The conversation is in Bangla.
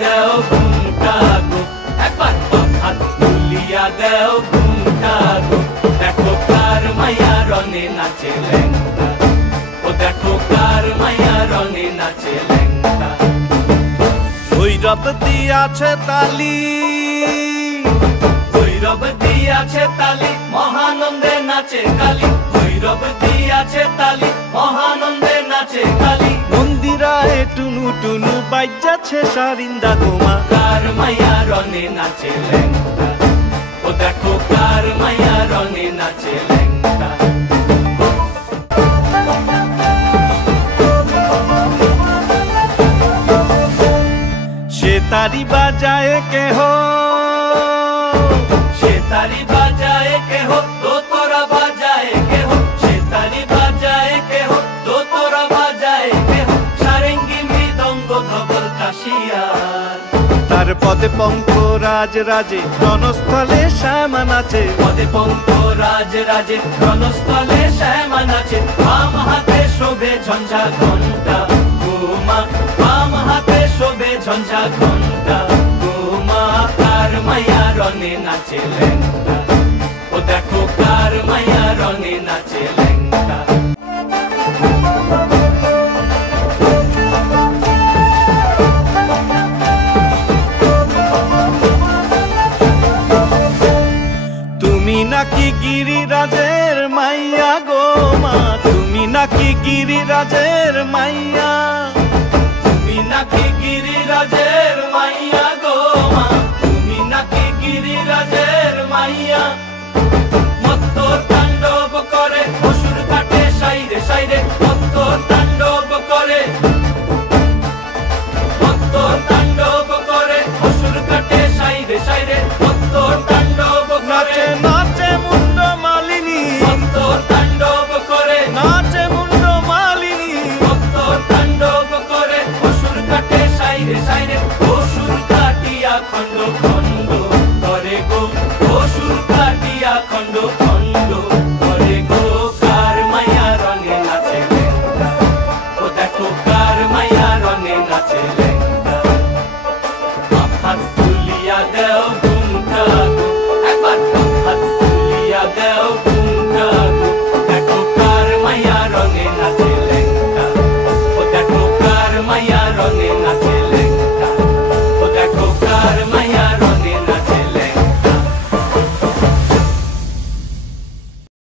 দেও ঘুমটা গো, একবার হাত তুলিয়া দেও ঘুমটা গো। দেখো কার মাইয়া রঙে নাচে ল্যাংটা, ও দেখো কার মাইয়া রঙে নাচে ল্যাংটা। ভৈরব দিয়াছে তালি, ভৈরব দিয়াছে তালি, মহানন্দে নাচে কালী। ভৈরব দিয়াছে তালি, মহানন্দে নাচে কালী। মন্দিরায় টুনু টুনু বাজ্যাছে সারিন্দা গোমা। কার মাইয়া রঙে নাচে ল্যাংটা, ও দেখো কার মাইয়া রঙে নাচে ল্যাংটা। সে তারি বাজায় কেহ, সে তারি বাজায় কেহ, দোতরা বাজায় কেহ। সে তারি বাজায় কেহ, দোতরা বাজায় কেহ। সারেঙ্গি মৃদঙ্গ ধবল কাশিয়ার। তার পদে পঙ্ক রাজ রাজে রণস্থলে শ্যামা নাচে। পদে পঙ্ক রাজ রাজে রণস্থলে শ্যামা নাচে। বাম হাতে শোভে ঝঞ্ঝা ঘণ্টা গোমা, বাম হাতে শোভে ঝঞ্ঝা ঘণ্টা গোমা। কার মাইয়া রঙে নাচে ল্যাংটা, ও দেখো কার মাইয়া রঙে নাচে ল্যাংটা। তুমি নাকি গিরিরাজের মাইয়া গো মা, তুমি নাকি গিরিরাজের মাইয়া। তুমি নাকি গিরিরাজের মাইয়া গো মা, তুমি নাকি গিরিরাজের মাইয়া। মত্ত তাণ্ডব করে অসুর কাটে সাইরে সাইরে, মত্ত তাণ্ডব করে, মত্ত তাণ্ডব করে অসুর কাটে সাইরে সাইরে, মত্ত তাণ্ডব করে। নাচে নাচে মুন্ড মালিনী, মত্ত তাণ্ডব করে, নাচে মুন্ড মালিনী। মত্ত তাণ্ডব করে অসুর কাটে সাইরে সাইরে। অসুর কাটিয়া খণ্ড খণ্ড করে গো, অসুর কাটিয়া খণ্ড খণ্ড করে গো। কার মাইয়া রঙে নাচে ল্যাংটা, ও দেখো কার মাইয়া রঙে নাচে ল্যাংটা। হাত তুলিয়া দেও ঘুমটা গো, একবার হাত তুলিয়া দেও ঘুমটা গো। দেখো কার মাইয়া রঙে নাচে ল্যাংটা, ও দেখো কার মাইয়া রঙে